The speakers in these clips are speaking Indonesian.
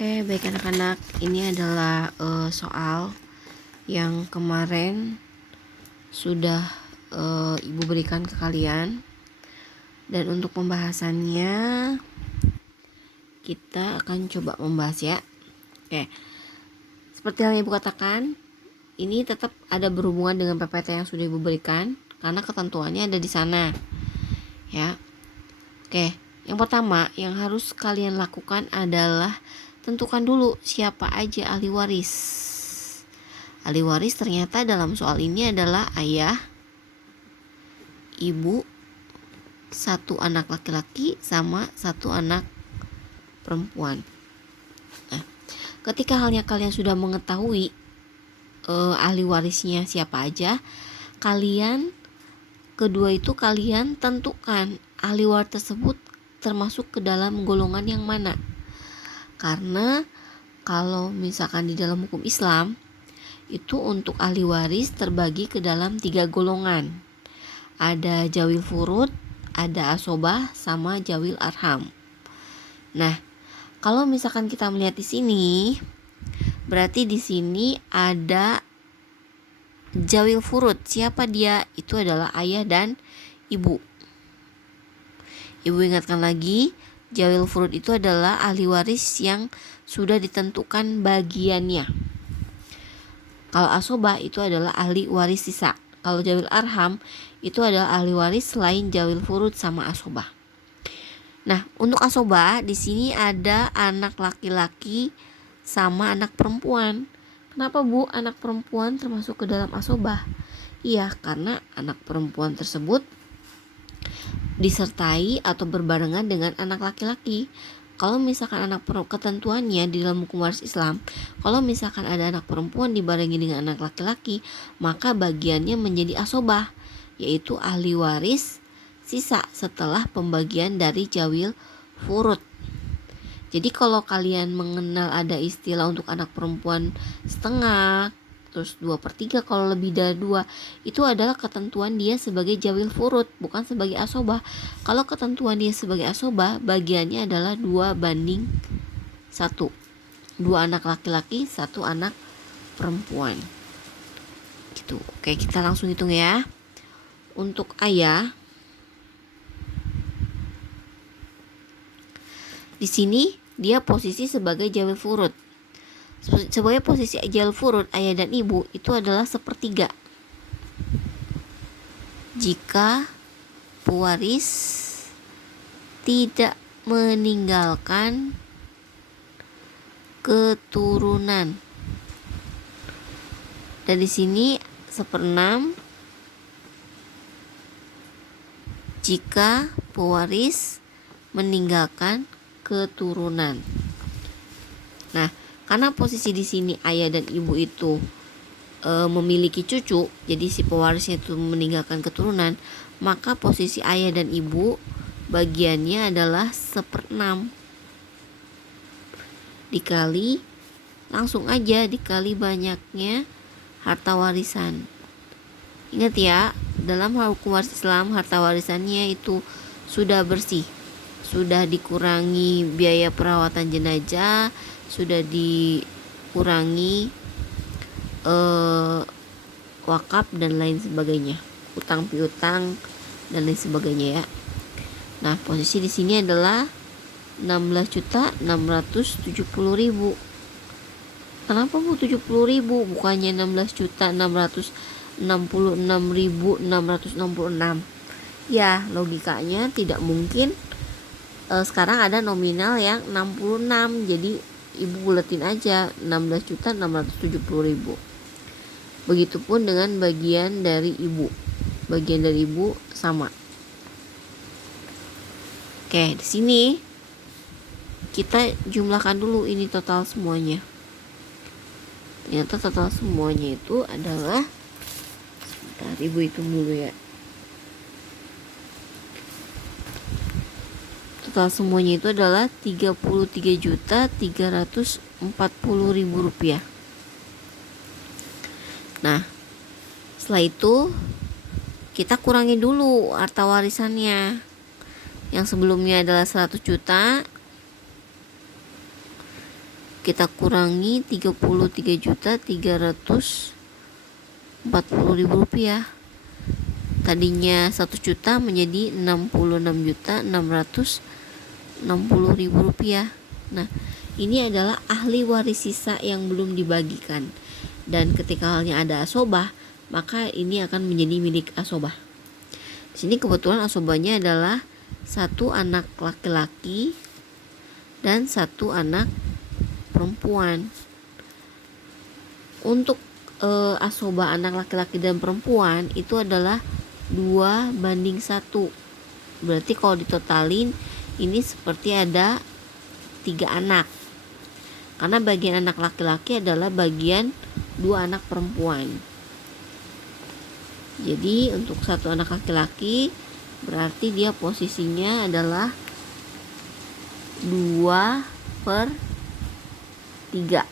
Oke, baik anak-anak, ini adalah soal yang kemarin sudah Ibu berikan ke kalian. Dan untuk pembahasannya kita akan coba membahas ya. Oke, seperti yang Ibu katakan, ini tetap ada berhubungan dengan PPT yang sudah Ibu berikan karena ketentuannya ada di sana. Ya. Oke, yang pertama yang harus kalian lakukan adalah tentukan dulu siapa aja ahli waris. Ahli waris ternyata dalam soal ini adalah ayah, ibu, satu anak laki-laki sama satu anak perempuan. Nah, ketika halnya kalian sudah mengetahui ahli warisnya siapa aja, kalian tentukan ahli waris tersebut termasuk ke dalam golongan yang mana. Karena kalau misalkan di dalam hukum Islam itu untuk ahli waris terbagi ke dalam 3 golongan. Ada jawil furud, ada asobah, sama jawil arham. Nah, kalau misalkan kita melihat di sini, berarti di sini ada jawil furud. Siapa dia? Itu adalah ayah dan ibu. Ibu ingatkan lagi, jawil furud itu adalah ahli waris yang sudah ditentukan bagiannya. Kalau asobah itu adalah ahli waris sisa. Kalau jawil arham itu adalah ahli waris selain jawil furud sama asobah. Nah, untuk asobah di sini ada anak laki-laki sama anak perempuan. Kenapa Bu anak perempuan termasuk ke dalam asobah? Iya, karena anak perempuan tersebut disertai atau berbarengan dengan anak laki-laki. Kalau misalkan ketentuannya di dalam hukum waris Islam, kalau misalkan ada anak perempuan dibarengi dengan anak laki-laki, maka bagiannya menjadi asobah, yaitu ahli waris sisa setelah pembagian dari jawil furud. Jadi kalau kalian mengenal ada istilah untuk anak perempuan setengah, terus 2/3 kalau lebih dari 2, itu adalah ketentuan dia sebagai jawil furud, bukan sebagai asobah. Kalau ketentuan dia sebagai asobah, bagiannya adalah 2/1, 2 anak laki-laki, 1 anak perempuan gitu. Oke, kita langsung hitung ya. Untuk ayah, di sini dia posisi sebagai jawil furud. Sebagai posisi jawil furud, ayah dan ibu itu adalah 1/3. Jika pewaris tidak meninggalkan keturunan. Dan di sini 1/6 jika pewaris meninggalkan keturunan. Nah, karena posisi di sini ayah dan ibu itu memiliki cucu, jadi si pewarisnya itu meninggalkan keturunan, maka posisi ayah dan ibu bagiannya adalah 1/6 dikali, langsung aja dikali banyaknya harta warisan. Ingat ya, dalam hukum waris Islam harta warisannya itu sudah bersih, sudah dikurangi biaya perawatan jenazah, sudah dikurangi wakaf dan lain sebagainya, utang piutang dan lain sebagainya ya. Nah, posisi di sini adalah 16.670.000. Kenapa Bu 70.000 bukannya 16.666.666? Ya, logikanya tidak mungkin sekarang ada nominal yang 66, jadi ibu buletin aja 16.670.000. Begitupun dengan bagian dari ibu. Bagian dari ibu sama. Oke, di sini kita jumlahkan dulu ini total semuanya. Ternyata total semuanya itu adalah, sebentar ibu hitung dulu ya. Total semuanya itu adalah Rp33.340.000. Nah, setelah itu kita kurangi dulu harta warisannya. Yang sebelumnya adalah 100 juta, kita kurangi 33.340.000 rupiah. Tadinya 1 juta menjadi 66.660.000 rupiah. Nah, ini adalah ahli waris sisa yang belum dibagikan. Dan ketika halnya ada asobah, maka ini akan menjadi milik asobah. Di sini kebetulan asobahnya adalah 1 anak laki-laki dan 1 anak perempuan. Untuk asobah anak laki-laki dan perempuan itu adalah 2:1. Berarti kalau ditotalin ini seperti ada 3 anak. Karena bagian anak laki-laki adalah bagian 2 anak perempuan. Jadi untuk 1 anak laki-laki berarti dia posisinya adalah 2/3.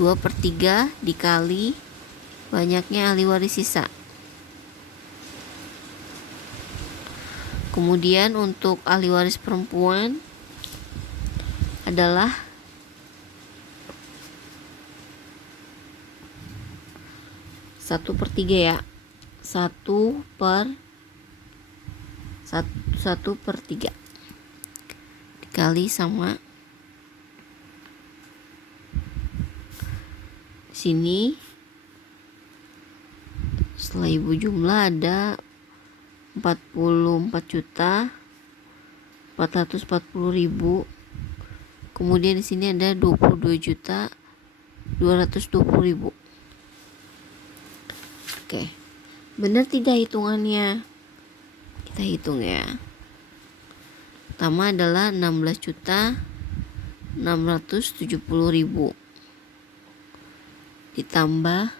2/3 dikali banyaknya ahli waris sisa. Kemudian untuk ahli waris perempuan adalah 1/3 ya. 1/3 dikali sama sini. Setelah ibu jumlah ada 44.440.000. Kemudian di sini ada 22.220.000. Oke. Benar tidak hitungannya? Kita hitung ya. Pertama adalah 16.670.000 ditambah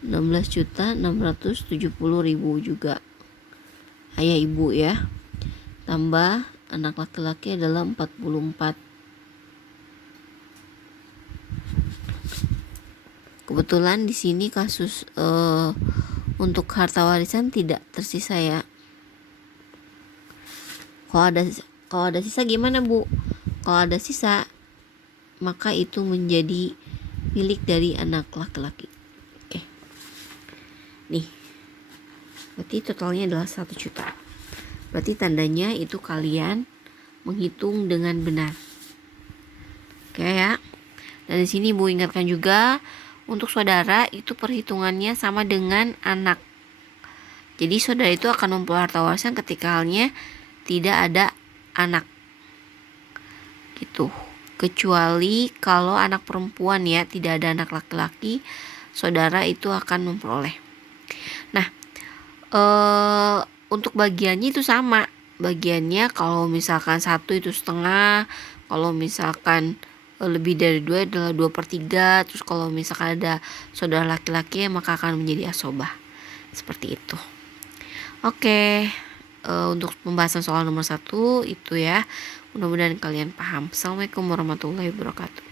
16.670.000 juga ayah ibu ya, tambah anak laki-laki adalah 44. Kebetulan di sini kasus untuk harta warisan tidak tersisa ya. Kalau ada sisa gimana Bu? Kalau ada sisa maka itu menjadi milik dari anak laki-laki. Oke. Nih. Berarti totalnya adalah 1 juta. Berarti tandanya itu kalian menghitung dengan benar. Oke ya. Dan di sini Ibu ingatkan juga untuk saudara itu perhitungannya sama dengan anak. Jadi saudara itu akan memperoleh harta warisan ketika halnya tidak ada anak. Gitu. Kecuali kalau anak perempuan ya, tidak ada anak laki-laki, saudara itu akan memperoleh. Nah, untuk bagiannya itu sama. Bagiannya kalau misalkan 1 itu setengah, kalau misalkan lebih dari 2 adalah 2/3. Terus kalau misalkan ada saudara laki-laki maka akan menjadi asobah. Seperti itu. Oke. Untuk pembahasan soal nomor 1 itu ya. Mudah-mudahan kalian paham. Assalamualaikum warahmatullahi wabarakatuh.